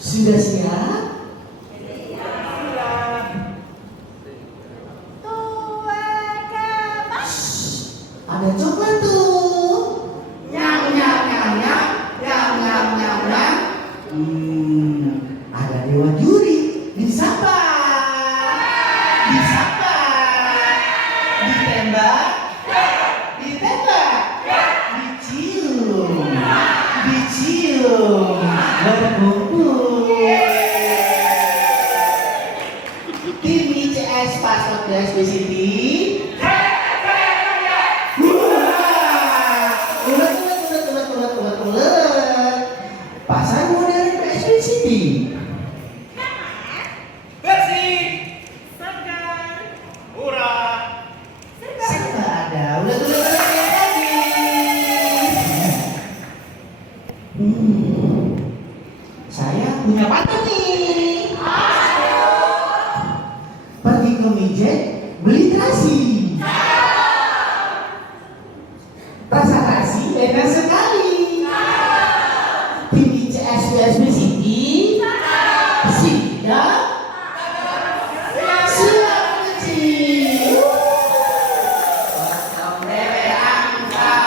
Sudah siap? Ada coklat tuh. Nyam nyam nyam nyam nyam nyam nyam nyam. Ada dewa juri. Disapa, disapa, ditembak, ditembak, dicium, dicium, berkumpul. Tim ICS Paslon DSP City. Pasar modern PSP City. Bersih, segar, murah. Serba ada. Ulet lagi. Saya punya pantun nih. Pergi ke Mijet beli terasi. Rasa terasi enak sekali. Tim ICS PSP City. Siap. Siap uji. Potong bebek angka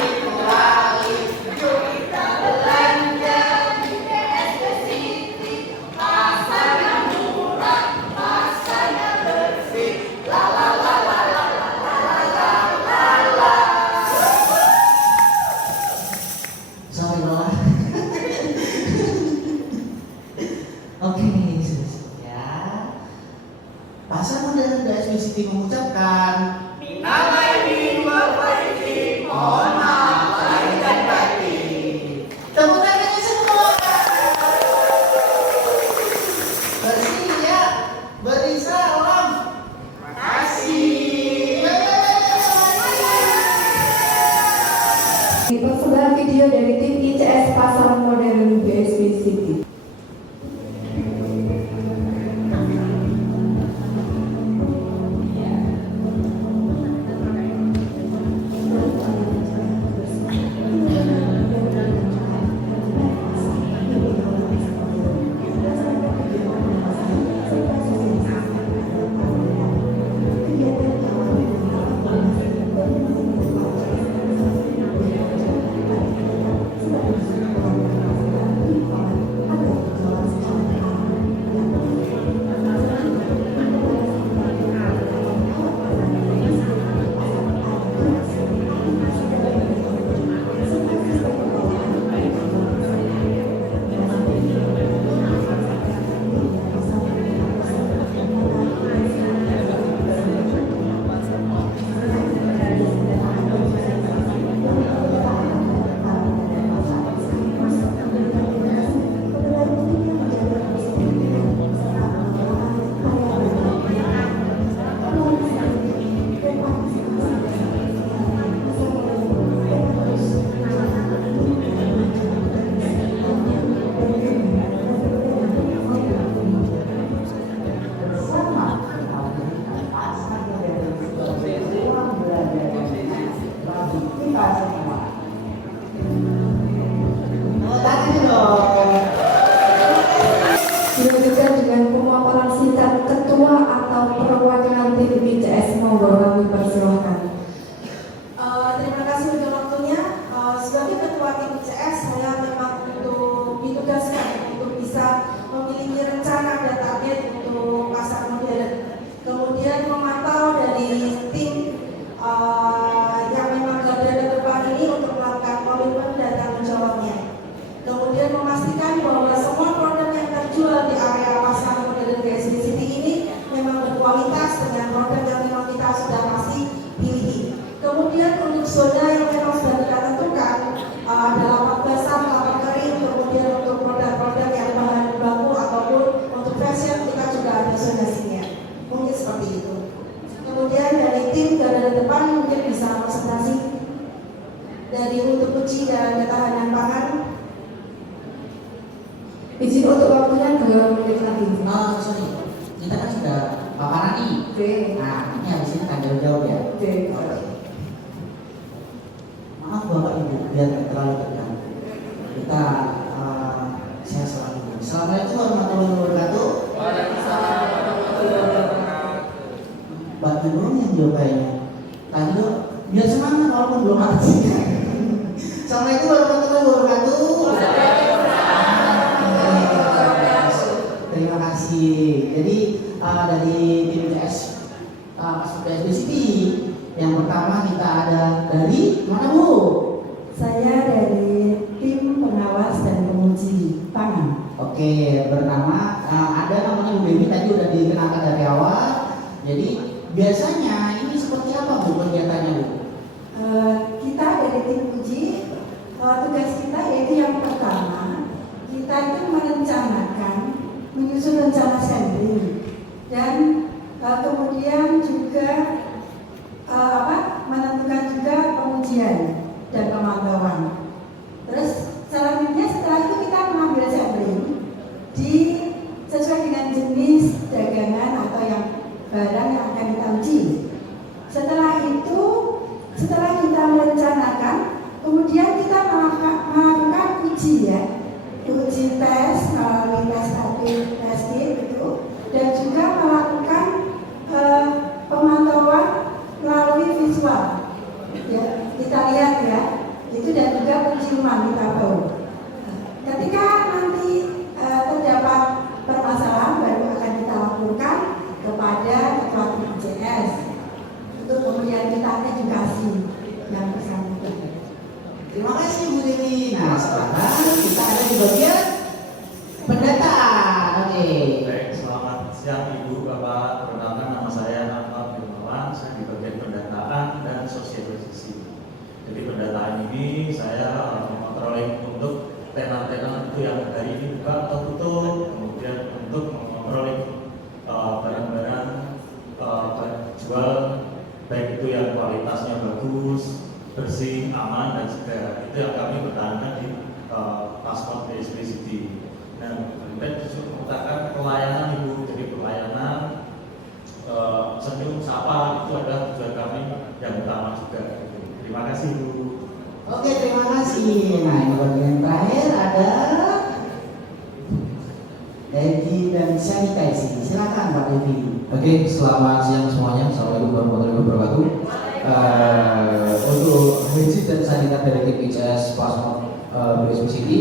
dikuali. Yuk kita belanja di PSP City. Pasarnya murah, pasarnya bersih. La la la la la la la la la la. Sorry Lola. Oke, sudah siap ya. Pasar modern DSP City mengucapkan Minal aidin wal faizin, mohon maaf lahir dan batin. tepuk tangannya semua. Bersiap, beri salam. Kasih. Persembahan video dari tim ICS Pasar Modern BSP City. Dilanjutkan dengan pemaparan singkat ketua atau perwakilan tim ICS. Monggo kami persilahkan. Terima kasih untuk waktunya. Sebagai ketua tim ICS, saya memang ditugaskan untuk bisa memiliki rencana dan target untuk pasar modern. Kemudian memantau dari tim yang memang garda terdepan ini untuk melakukan komitmen dan tanggung jawabnya. Kemudian memastikan bahwa semua produk yang terjual di area pasar modern BSP City ini memang berkualitas dengan produk yang memang kita sudah pasti pilih. Kemudian untuk zona yang memang sudah kita tentukan ada lapak basah, lapak kering, kemudian untuk produk-produk yang bahan baku ataupun untuk fashion kita juga ada zonasinya. Mungkin seperti itu. Kemudian dari tim garda depan mungkin bisa presentasi dari untuk uji dan ketahanan pangan. Izin untuk waktunya 2 menit lagi. Sorry, kita kan sudah paparan nih. Oke. Nah, ini habis ini akan jawab ya. Oke. Maaf Bapak Ibu, biar tidak terlalu tegang. Kita saya selalu Assalamualaikum warahmatullahi wabarakatuh. Waalaikumsalam warahmatullahi wabarakatuh. Bantu dulu yang jawab kayaknya. Tadi dulu biar semangat walaupun belum atas. Assalamualaikum warahmatullahi wabarakatuh. Terima kasih. Jadi dari tim CS masuk PSB City. Yang pertama kita ada dari mana Bu? Saya dari tim pengawas dan penguji pangan. Oke, bernama ada namanya Bu Dewi, tadi udah dikenalkan dari awal. Jadi biasanya ini seperti apa Bu kegiatannya Bu? Kita dari tim uji, tugas kita yaitu yang pertama, kita itu merencanakan, menyusun rencana sampling dan kemudian juga menentukan juga pengujian dan pemantauan. Terus selanjutnya setelah itu kita mengambil sampling sesuai dengan jenis dagangan atau yang barang yang akan kita uji. Setelah itu, setelah kita merencanakan, kemudian kita melakukan uji ya, uji tes melalui tes kit itu, dan juga melakukan pemantauan melalui visual. Ya, kita lihat ya, itu dan juga penciuman kita tahu. Ketika nanti terdapat permasalahan baru akan kita laporkan kepada ketua tim CS untuk kemudian kita edukasi yang bersangkutan. Terima kasih Bu Dewi. Nah sekarang kita ada di bagian pendataan. Oke. Baik, selamat siang Ibu, Bapak. Perkenalkan nama saya Ahmad Firmawan. Saya di bagian pendataan dan sosialisasi. Jadi pendataan ini saya mengontrol untuk tenan-tenan itu yang hari ini buka atau tutup, kemudian untuk mengontrol barang-barang jual, baik itu yang kualitasnya bagus, bersih, aman dan segera. Itu yang kami pertahankan di paspor PSB City. Dan kemudian disuruh mengatakan pelayanan Ibu, jadi pelayanan senyum, sapa itu adalah tujuan kami yang utama juga. Terima kasih Bu. Oke, terima kasih. Nah ini bagian terakhir ada Devi dan sanitasi. Silakan Pak Devi. Oke, selamat siang semuanya. Assalamualaikum warahmatullahi wabarakatuh. Untuk hygiene dan sanitasi dari tim ICS Paspor PSB City,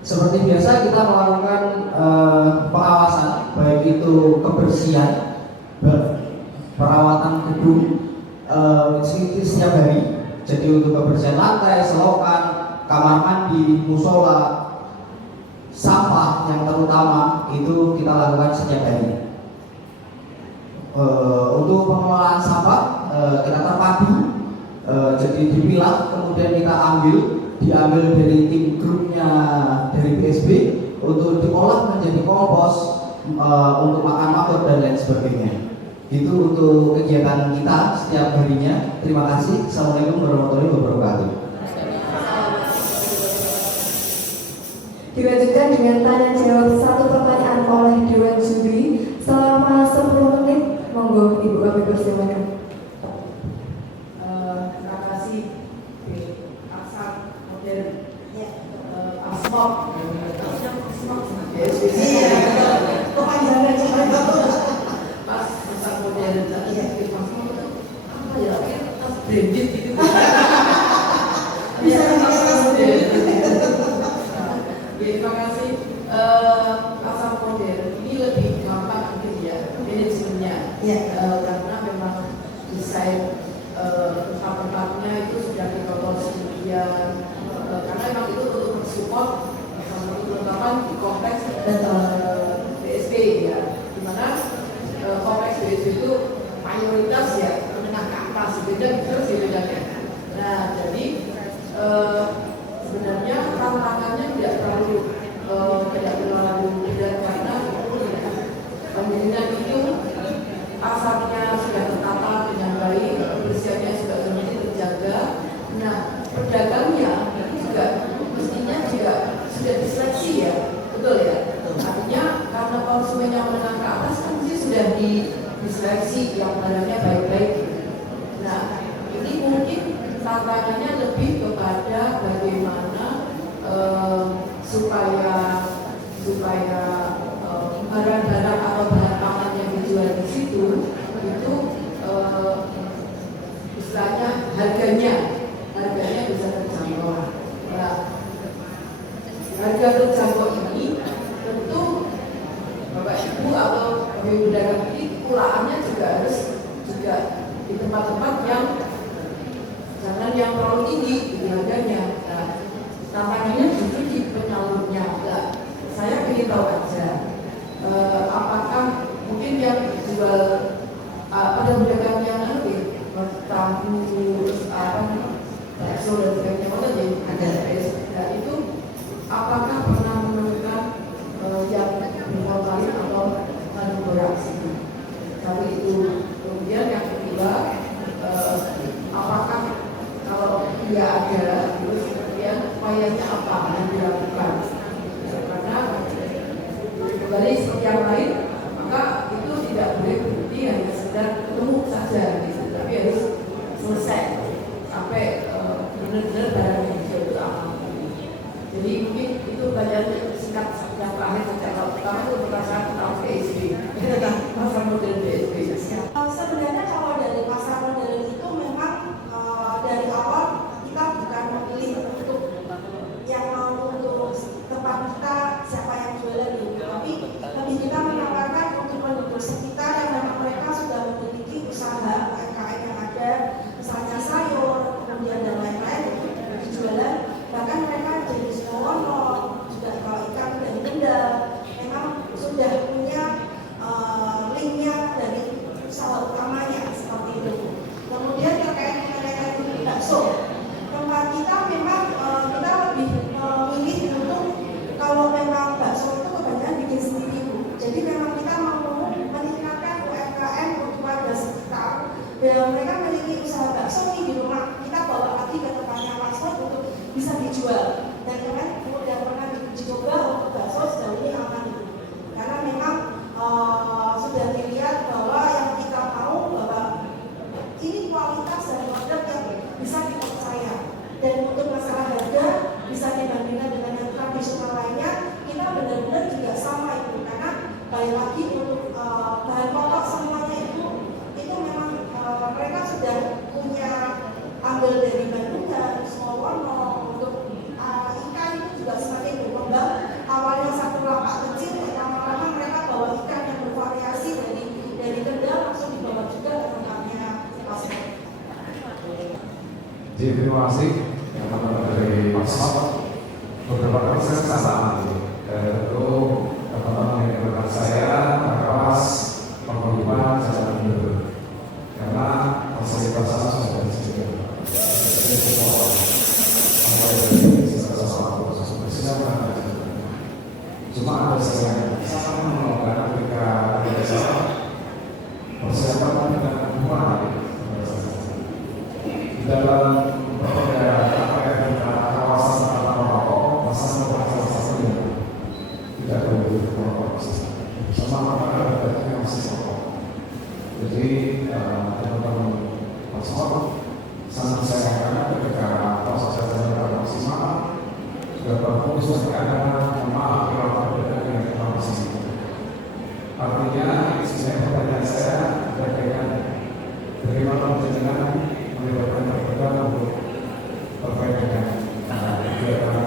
seperti biasa kita melakukan pengawasan, baik itu kebersihan, perawatan gedung setiap hari. Jadi untuk kebersihan lantai, selokan, kamar mandi, musola, sampah yang terutama itu kita lakukan setiap hari. Untuk pengelolaan sampah kita terpadu, jadi dipilah kemudian kita diambil dari tim grupnya dari PSB untuk diolah menjadi kompos untuk makan makmur dan lain sebagainya. Itu untuk kegiatan kita setiap harinya. Terima kasih. Assalamualaikum warahmatullahi wabarakatuh. Dilanjutkan dengan tanya jawab satu pertanyaan oleh Dewan Juri selama 10 menit. Monggo Ibu kami persilakan. Terima kasih Aksar Modern Asmok kepanjangan Pas Aksar Modern apa ya branded gitu bisa terima kasih Aksar Modern ini lebih gampang mungkin ya manajemennya karena memang desain tempat-tempatnya itu sudah dikotor sedemikian karena memang itu untuk mensupport kelengkapan di kompleks BSB ya, dimana kompleks BSB itu mayoritas ya menengah ke atas beda terus bedanya. Nah jadi sebenarnya tantangannya tidak terlalu berat karena pembangunan itu asapnya sudah tertata dengan baik, kebersihannya juga terjaga. Nah, pedagangnya juga mestinya juga sudah diseleksi ya, betul ya. Artinya karena konsumennya menengah ke atas kan mesti sudah diseleksi yang barangnya baik-baik. Nah, ini mungkin tantangannya lebih kepada bagaimana supaya harga terjangkau ini tentu Bapak Ibu atau Ibu pedagang ini pulaannya juga harus juga di tempat-tempat yang jangan yang terlalu tinggi di harganya. Nah, tantangannya justru di penyalurnya. Nah, saya ingin tahu aja apakah mungkin yang jual ada pedagang yang lebih tahu bakso dan sebagainya jadi ada nah, itu apakah pernah menemukan yang berkali atau beraksi? Tapi itu kemudian yang kedua apakah kalau dia ada terus kemudian upayanya apa yang dilakukan? Karena kembali seperti yang lain maka itu tidak boleh berhenti hanya sekedar ketemu saja gitu, tapi harus selesai sampai benar-benar barang yang dijual itu aman. Jadi mungkin itu bagian singkat yang terakhir saja. Kalau pertama itu perasaan tentang PSB, pasar modern PSB. Sebenarnya kalau dari pasar modern itu memang dari awal kita bukan memilih untuk yang mau untuk tempat kita siapa yang jualan gitu, tapi lebih kita menawarkan untuk penduduk sekitar yang memang mereka sudah memiliki usaha UMKM yang ada, misalnya sayur, kemudian dan lain-lain untuk dijualan. Bahkan mereka jadi Suwono, sudah kalau ikan dan kendal, memang sudah punya linknya dari usaha utamanya seperti itu. Kemudian terkait mengenai bakso, tempat kita memang kita lebih memilih untuk kalau memang bakso itu kebanyakan bikin sendiri Bu. Jadi memang kita mau meningkatkan UMKM untuk warga sekitar yang mereka memiliki usaha bakso di rumah, kita bawa lagi ke tempatnya bakso untuk bisa dijual. Dan kemarin udah pernah dicoba untuk bakso sejauh ini aman Bu. Karena memang sudah dilihat bahwa yang kita mau bahwa ini kualitas dan produk yang bisa dipercaya. Dan untuk masalah harga bisa dibandingkan dengan yang tradisional lainnya, kita benar-benar juga sama itu. Karena balik lagi untuk bahan pokok semuanya itu memang mereka sudah punya ambil dari Bandung dan Solo. Untuk ikan itu juga semakin berkembang. Awalnya satu lapak kecil, lama-lama mereka bawa ikan yang bervariasi dari Kendal langsung dibawa juga ke tempatnya pasar. Jadi terima kasih teman-teman dari Pasar. Beberapa kali saya kesana tentu teman-teman yang mendengar saya Kawas pengumuman jalan mundur karena fasilitas sana sudah disediakan. Jadi semua mulai dari sesuatu persiapan. Cuma ada saya sangat menolak ketika ada saya persiapan dengan dua hari dalam kawasan tanah rokok, pasar salah satunya tidak boleh merokok sama apa yang masih rokok. Jadi teman-teman pasar sangat disayangkan ketika proses jalan maksimal sudah bagus tapi ada maaf kalau berbeda dengan informasi. Artinya sebenarnya pertanyaan saya terkait bagaimana penjelasan melibatkan terpegang untuk terkait dengan kegiatan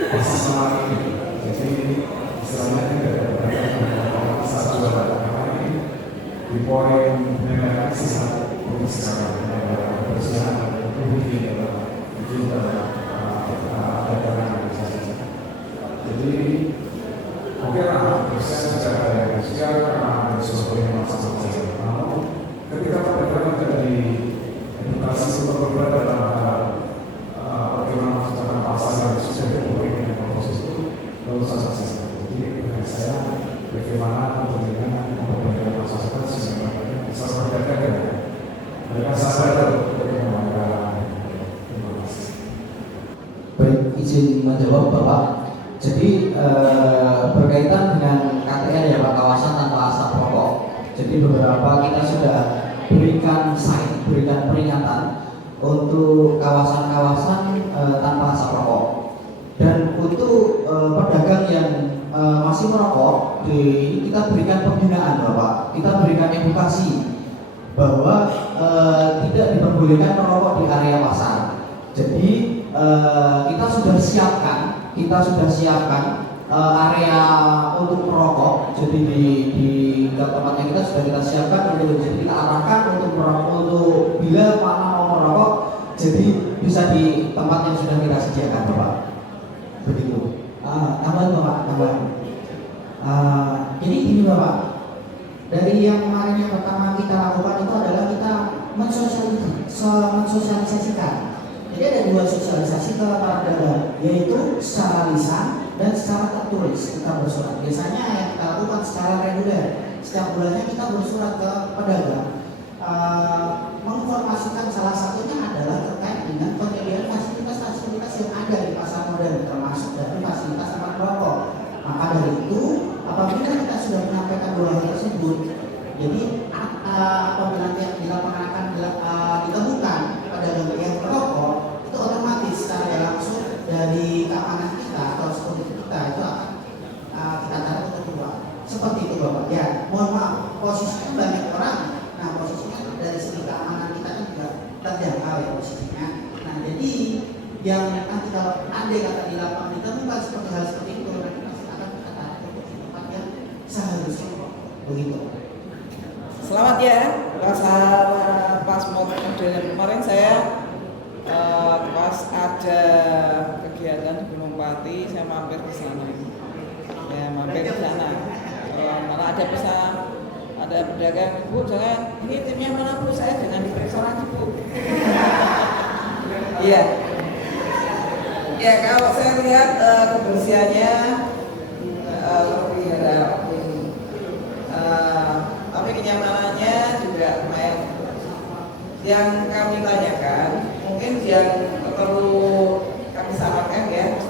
pasar ini. Jadi istilahnya tidak ada perbedaan satu sama lain di poin mengenai sisa sekarang bersihan rugi kita dagangan saja. Jadi oke lah bersihan secara sosial karena sesuatu yang masalah saja. Namun ketika pedagang dari edukasi untuk berbeda dalam hal bagaimana secara pasar yang sudah dibuat dengan proses itu lalu saja. Jadi dengan saya bagaimana kepentingan pemberdayaan masyarakat sehingga bisa berdagang mereka sadar bagaimana. Terima kasih. Baik, izin menjawab Bapak. Jadi berkaitan dengan KTR ya Pak, kawasan tanpa asap rokok. Jadi beberapa kita sudah berikan sign, berikan peringatan untuk kawasan-kawasan tanpa asap rokok. Dan untuk pedagang yang masih merokok, kita berikan pembinaan Bapak. Kita berikan edukasi bahwa tidak diperbolehkan merokok di area pasar. Jadi kita sudah siapkan area untuk merokok. Jadi di tempatnya kita sudah kita siapkan untuk, jadi kita arahkan untuk merokok, untuk bila mana mau merokok, jadi bisa di tempat yang sudah kita sediakan, Bapak. Begitu. Tambahan Bapak, tambahan. Jadi ini Bapak, dari yang kemarin yang pertama kita lakukan itu adalah kita mensosialisasikan. Jadi ada 2 sosialisasi ke para pedagang, yaitu secara lisan dan secara tertulis kita bersurat. Biasanya yang kita lakukan secara reguler, setiap bulannya kita bersurat ke pedagang, menginformasikan, salah satunya adalah terkait dengan penyediaan fasilitas-fasilitas yang ada di pasar modern, termasuk dari fasilitas tempat rokok. Maka dari itu, apabila kita sudah menyampaikan 2 hal tersebut, jadi apabila dilaksanakan ditemukan pedagang yang merokok, itu otomatis secara langsung dari keamanan kita atau security kita itu akan kita taruh untuk keluar. Seperti itu Bapak. Ya, mohon maaf, posisinya banyak orang. Nah, posisinya dari segi keamanan kita kan juga terjangkau ya posisinya. Nah, jadi yang nanti kalau andai kata di lapangan ditemukan seperti hal seperti itu, nanti pasti akan kita taruh untuk di tempat yang seharusnya begitu. Selamat ya, pas mau model kemarin saya pas ada kegiatan di Gunung Pati, saya mampir ke sana. Ya mampir ke sana. Malah ada pesan, ada pedagang, Bu jangan, ini timnya mana Bu, saya jangan diperiksa lagi Bu. Iya. Ya kalau saya lihat kebersihannya terpelihara. Tapi kenyamanannya juga lumayan. Yang kami tanyakan, mungkin yang perlu kami sampaikan ya,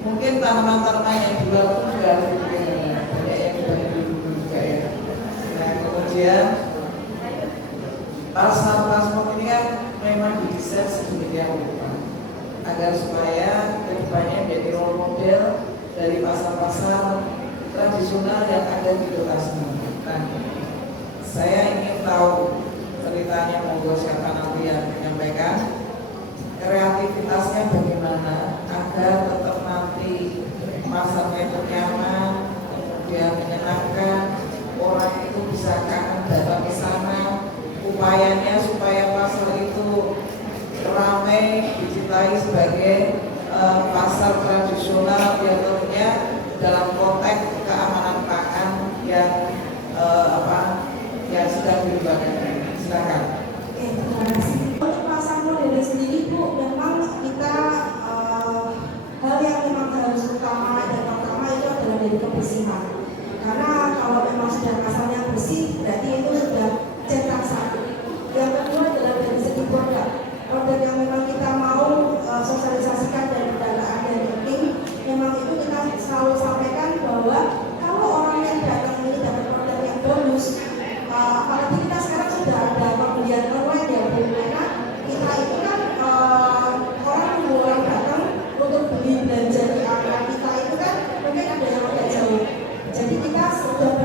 mungkin tanaman-tanaman yang di luar pun juga banyak yang banyak dulu juga ya. Nah kemudian pasar ini kan memang didesain sedemikian rupa agar supaya kedepannya menjadi role model dari pasar-pasar tradisional yang ada di lokasi. Nah, saya ingin tahu ceritanya, monggo siapa nanti yang menyampaikan, kreativitasnya bagaimana agar tetap nanti pasarnya itu nyaman, kemudian menyenangkan, orang itu bisa kangen datang ke sana, upayanya supaya pasar itu ramai dicintai sebagai pasar tradisional yang tentunya dalam konteks keamanan pangan yang yang sedang dikembangkan. Silakan. Oke, terima kasih. Untuk pasar modern sendiri Bu, memang kita hal yang memang harus utama dan pertama itu adalah dari kebersihan. Karena kalau memang sudah pasarnya bersih, berarti itu sudah cetak satu. Yang kedua adalah dari segi produk. Produk yang memang kita mau sosialisasikan dan pendanaan dari tim, memang itu kita selalu sampaikan bahwa kalau orang yang datang ini dapat produk yang bagus, apalagi kita sekarang sudah ada pembelian online ya Bu, karena kita itu kan orang datang untuk beli belanja di area kita itu kan mungkin ada yang agak jauh. Jadi kita sudah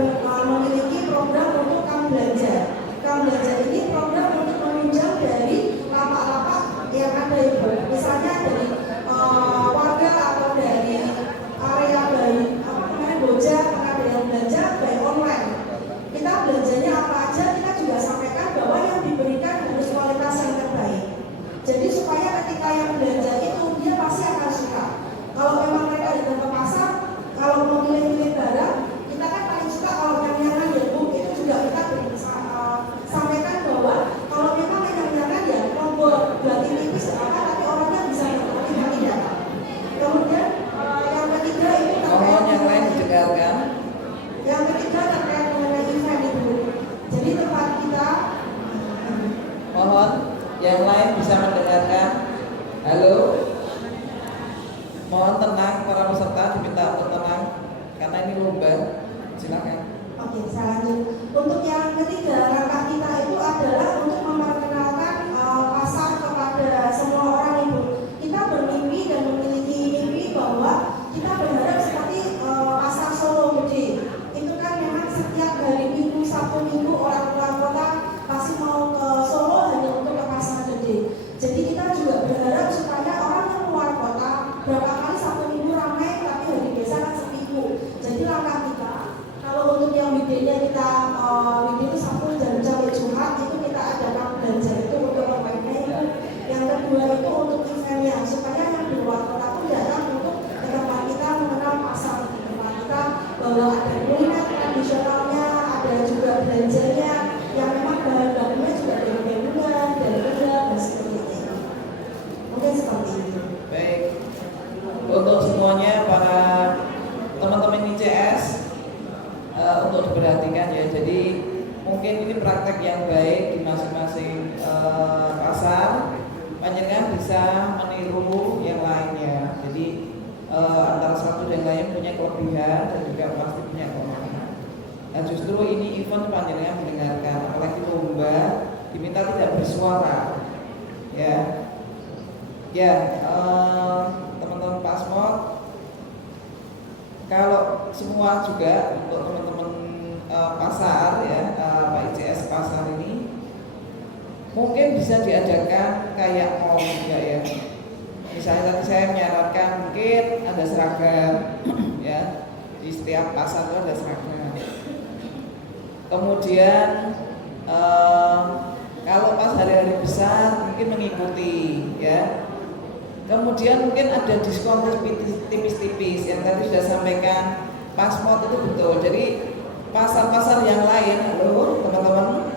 memiliki program untuk Kang Belanja. Kang Belanja ini program untuk meminjam dari lapak-lapak yang ada Ibu. Misalnya dari warga atau dari area Boja, ada yang belanja by online. Kita belanjanya apa aja, kita juga sampaikan bahwa yang diberikan harus kualitas yang terbaik. Jadi supaya ketika yang belanja itu dia pasti akan suka. Kalau memang mereka datang ke pasar, kalau mau milih-milih barang, kita kan paling suka kalau kenyang ya Bu. Itu juga kita sampaikan bahwa kalau memang kenyang ya monggo berarti tipis apa, tapi orangnya bisa menikmati tidak. Kemudian yang ketiga itu Mohon yang lain didengarkan. yang ketiga terkait mengenai event Ibu. Jadi tempat kita Mohon yang lain bisa mendengarkan. Halo. Mohon tenang, para peserta diminta untuk tenang karena ini lomba. Silakan. Oke, saya lanjut. Untuk yang ketiga, langkah kita itu adalah untuk memperkenalkan pasar kepada semua orang Ibu. Kita bermimpi dan memiliki mimpi bahwa kita berharap seperti pasar Solo Gede. Itu kan memang setiap hari Minggu, Sabtu Minggu orang luar kota pasti mau ke Solo hanya untuk ke pasar gede. Jadi kita juga berharap supaya orang yang Jadi mungkin ini praktek yang baik di masing-masing pasar. Panjenengan bisa meniru yang lainnya. Jadi antara satu dan lain punya kelebihan dan juga pasti punya kelemahan. Nah, justru ini event panjenengan mendengarkan, apalagi lomba diminta tidak bersuara, ya. Teman-teman Pasmod, kalau semua juga untuk teman-teman pasar ya, Pak ICS pasar ini mungkin bisa diadakan kayak mall juga ya. Misalnya tadi saya menyarankan mungkin ada seragam ya, di setiap pasar itu ada seragam. Kemudian kalau pas hari-hari besar mungkin mengikuti ya. Kemudian mungkin ada diskon tipis-tipis yang tadi sudah sampaikan Pasmod itu betul. Jadi pasar-pasar yang lain, halo teman-teman,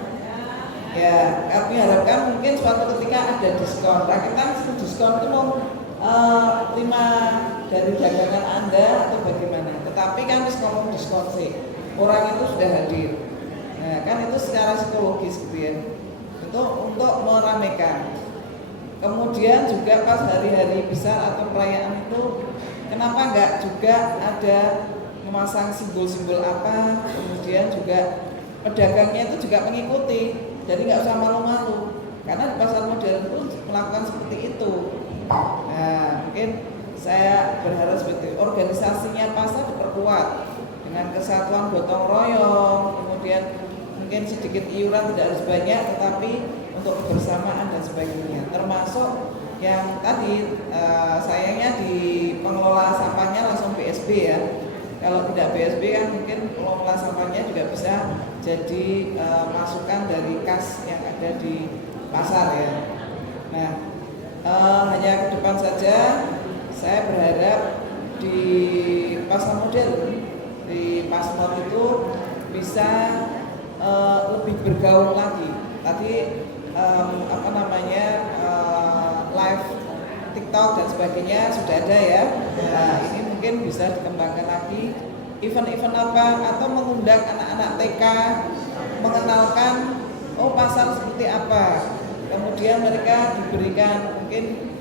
ya kami harapkan mungkin suatu ketika ada diskon. Rakyat diskon itu mau 5 dari dagangan Anda atau bagaimana. Tetapi kan diskon sih, orang itu sudah hadir. Nah, kan itu secara psikologis gitu ya, untuk meramaikan. Kemudian juga pas hari-hari besar atau perayaan itu, kenapa enggak juga ada memasang simbol-simbol apa, kemudian juga pedagangnya itu juga mengikuti, jadi nggak usah malu-malu, karena di pasar modern itu melakukan seperti itu. Nah, mungkin saya berharap seperti itu. Organisasinya pasar diperkuat dengan kesatuan gotong royong, kemudian mungkin sedikit iuran tidak harus banyak, tetapi untuk kebersamaan dan sebagainya. Termasuk yang tadi sayangnya di pengelola sampahnya langsung BSB ya. Kalau tidak BSB kan mungkin pengelola sampahnya juga bisa jadi masukan dari kas yang ada di pasar ya. Nah, hanya ke depan saja saya berharap di pasar modern, di Pasmod itu bisa lebih bergaung lagi. Tadi live TikTok dan sebagainya sudah ada ya. Nah, ini mungkin bisa dikembangkan lagi. Event-event apa atau mengundang anak-anak TK mengenalkan pasar seperti apa. Kemudian mereka diberikan mungkin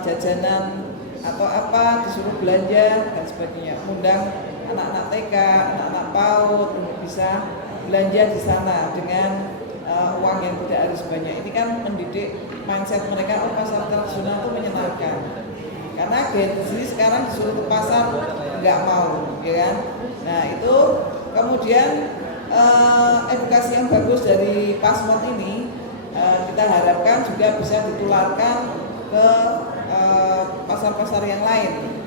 jajanan atau apa, disuruh belanja dan sebagainya. Undang anak-anak TK, anak-anak PAUD untuk bisa belanja di sana dengan uang yang tidak harus banyak. Ini kan mendidik mindset mereka, pasar tradisional itu menyenangkan. Karena Gen Z sekarang disuruh ke pasar nggak mau, ya kan? Nah itu kemudian edukasi yang bagus dari Pasmod ini kita harapkan juga bisa ditularkan ke pasar-pasar yang lain.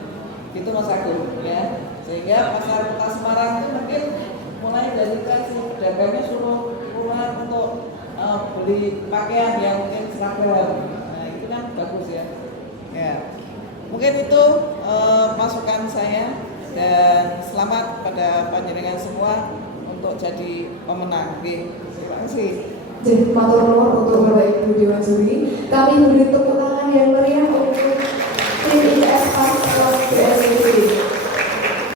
Itu Mas Agung, ya. Sehingga pasar Kota Semarang itu mungkin mulai dari pedagangnya suruh keluar untuk beli pakaian yang mungkin seragam. Nah itu kan bagus ya. Ya, mungkin itu masukan saya dan selamat pada panjenengan semua untuk jadi pemenang. Terima kasih. Jadi matur nuwun untuk Bapak Ibu Dewan Juri. Kami beri tepuk tangan yang meriah untuk